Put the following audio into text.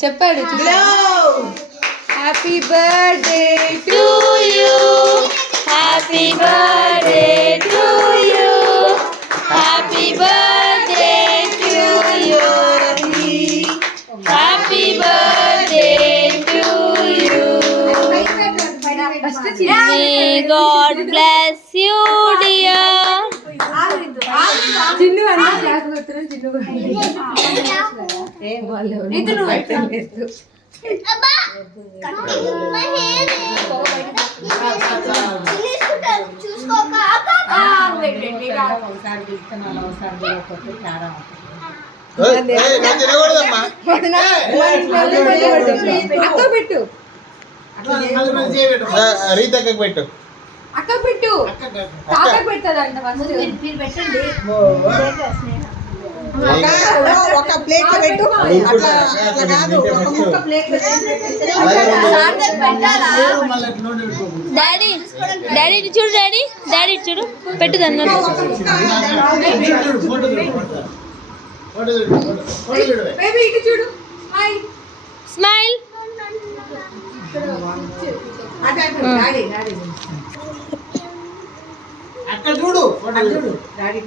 చెప్పాడు. Happy birthday to you, happy birthday to you, happy birthday to you, happy birthday to you. May God bless you dear. Chinnu అన్న class కొడుతున్నా. చిన్ను రీతులు అబ్బా చూసుకోక అక్క పెట్టు, రీతక్కకు పెట్టు, అక్క పెట్టు, తాతకు పెట్టదంట. ఫస్ట్ పెట్టండి, ఒక ప్లేట్ పెట్టు. అట్లా కాదు, ఒక ముక్క ప్లేట్ డాడీ. డాడీ చూడు, డాడీ డాడీ చూడు, పెట్టుదన్న చూడు. స్మైల్. అక్కడ చూడు, డాడీ